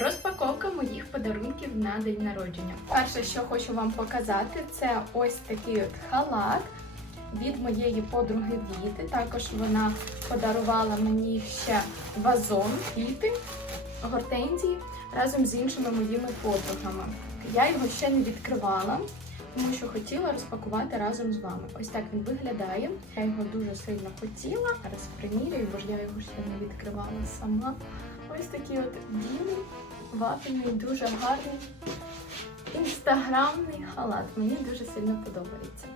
Розпаковка моїх подарунків на день народження. Перше, що хочу вам показати, це ось такий от халат від моєї подруги Віти. Також вона подарувала мені ще вазон квіти, гортензії разом з іншими моїми подругами. Я його ще не відкривала, тому що хотіла розпакувати разом з вами. Ось так він виглядає. Я його дуже сильно хотіла. Зараз примірюю, бо ж я його ще не відкривала сама. Ось такий от білий, ватаний, дуже гарний інстаграмний халат. Мені дуже сильно подобається.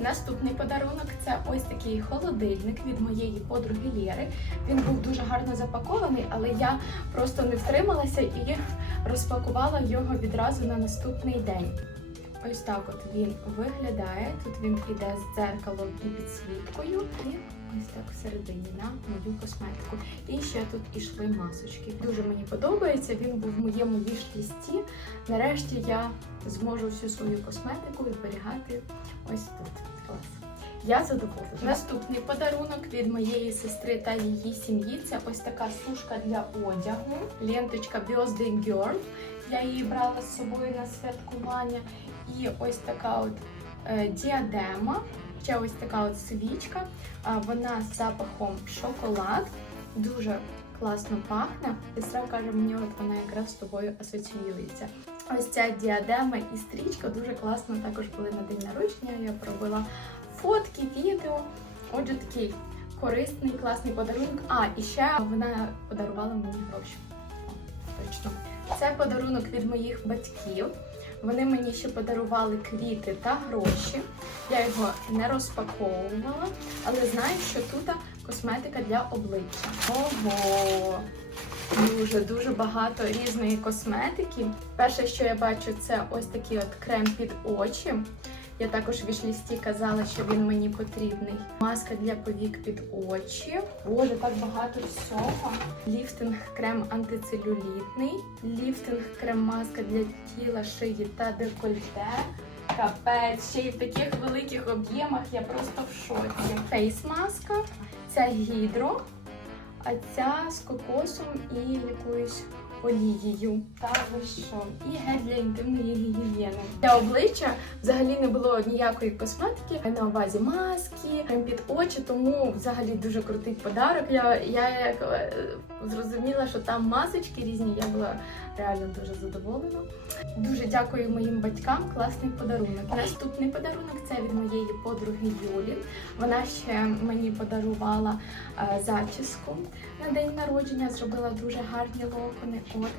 Наступний подарунок це ось такий холодильник від моєї подруги Лєри. Він був дуже гарно запакований, але я просто не втрималася і розпакувала його відразу на наступний день. Ось так от він виглядає. Тут він іде з дзеркалом і підсвіткою. Ось так всередині на мою косметику. І ще тут ішли масочки. Дуже мені подобається. Він був в моєму віш-лісті. Нарешті я зможу всю свою косметику зберігати ось тут. Клас. Я задоволена. Наступний подарунок від моєї сестри та її сім'ї це ось така сушка для одягу. Ленточка Birthday Girl. Я її брала з собою на святкування. І ось така от е, діадема. Ще ось така от свічка. Вона з запахом шоколад. Дуже класно пахне. Сестра каже, мені от вона якраз з тобою асоціюється. Ось ця діадема і стрічка дуже класно також були на день народження. Я пробила фотки, відео. Отже, такий корисний, класний подарунок. А, і ще вона подарувала мені гроші. Точно. Це подарунок від моїх батьків. Вони мені ще подарували квіти та гроші. Я його не розпаковувала, але знаю, що тут косметика для обличчя. Ого! Дуже дуже багато різної косметики. Перше, що я бачу, це ось такий от крем під очі. Я також в вішлісті казала, що він мені потрібний. Маска для повік під очі. Боже, так багато всього. Ліфтинг крем антицелюлітний. Ліфтинг крем маска для тіла, шиї та декольте. Капець, ще й в таких великих об'ємах я просто в шоці. Фейс-маска, це гідро, а ця з кокосом і якоюсь олією. Та ви що? І гель для інтимної гігієни. Для обличчя взагалі не було ніякої косметики. На увазі маски, крем під очі, тому взагалі дуже крутий подарок. Я, я як е, зрозуміла, що там масочки різні, я була реально дуже задоволена. Дуже дякую моїм батькам, класний подарунок. Наступний подарунок це від моєї подруги Юлі. Вона ще мені подарувала е, зачіску на день народження, зробила дуже гарні локони. От